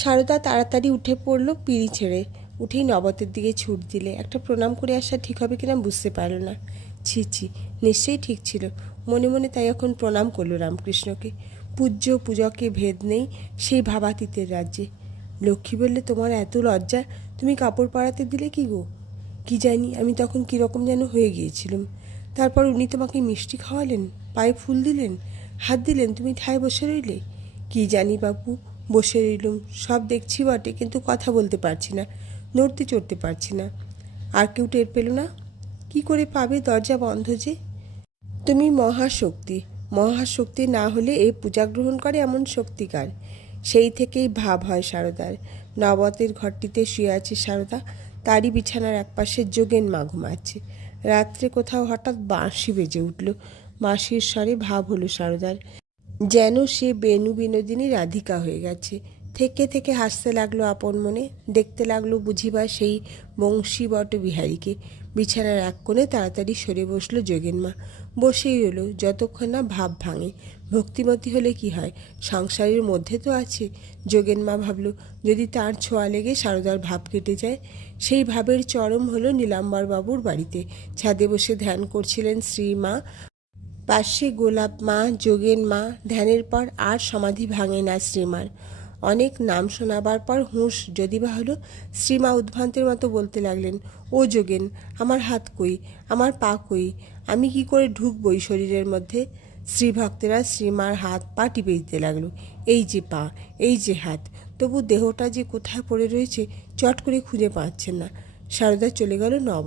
সারদা তাড়াতাড়ি উঠে পড়ল পিঁড়ি ছেড়ে। উঠেই নবতের দিকে ছুট দিলে। একটা প্রণাম করে আসা ঠিক হবে কিনা বুঝতে পারল না। ছি ছি, নিশ্চয়ই ঠিক ছিল। মনে মনে তাই এখন প্রণাম করল রামকৃষ্ণকে। পূজ্য পূজকে ভেদ নেই সেই ভাবাতীতের রাজ্যে। লক্ষ্মী বললে, তোমার এত লজ্জা, তুমি কাপড় পরাতে দিলে কি গো? কি জানি, আমি তখন কীরকম যেন হয়ে গিয়েছিলাম। তারপর উনি তোমাকে মিষ্টি খাওয়ালেন, পায়ে ফুল দিলেন, হাত দিলেন, তুমি ঠায় বসে রইলে। কি জানি বাপু, বসে রইলুম, সব দেখছি বটে, কিন্তু কথা বলতে পারছি না, নড়তে চড়তে পারছি না। আর কেউ টের পেল না? কি করে পাবে, দরজা বন্ধ যে। তুমি মহাশক্তি, মহাশক্তি না হলে এই পূজা গ্রহণ করে এমন শক্তিকার। সেই থেকেই ভাব হয় সারদার। নবতের ঘরটিতে শুয়ে আছে সারদা, তারই বিছানার একপাশে যোগেন মা ঘুমাচ্ছে। রাত্রে কোথাও হঠাৎ বাঁশি বেজে উঠল। বাঁশির স্বরে ভাব হলো সারদার, যেন সে বেণু বিনোদিনী রাধিকা হয়ে গেছে। থেকে থেকে হাসতে লাগলো আপন মনে, দেখতে লাগলো বুঝিবা সেই বংশীবট বিহারীকে। বিছানার এক কোণে তাড়াতাড়ি সরে বসলো যোগেনমা। বসেই রইল যতক্ষণ না ভাব ভাঙে। ভক্তিমতী হলে কি হয়, সংসারের মধ্যে তো আছে। যোগেনমা ভাবল, যদি তার ছোঁয়া লেগে সারদার ভাব কেটে যায়। সেই ভাবের চরম হলো নীলাম্বরবাবুর বাড়িতে। ছাদে বসে ধ্যান করছিলেন শ্রীমা, পাশে গোলাপ মা, যোগেন মা। ধ্যানের পর আর সমাধি ভাঙে না শ্রীমার। অনেক নাম শোনাবার পর হুঁশ যদি বা হলো। শ্রীমা উদ্ভ্রান্তের মতো বলতে লাগলেন, ও যোগেন, আমার হাত কই, আমার পা কই, আমি কি করে ঢুকবো এই শরীরের মধ্যে? শ্রীভক্তেরা শ্রীমার হাত পা টিপে দিতে লাগলো। এই যে পা, এই যে হাত, তবু দেহটা যে কোথায় পড়ে রয়েছে চট করে খুঁজে পাচ্ছেন না। সারদা চলে গেল নব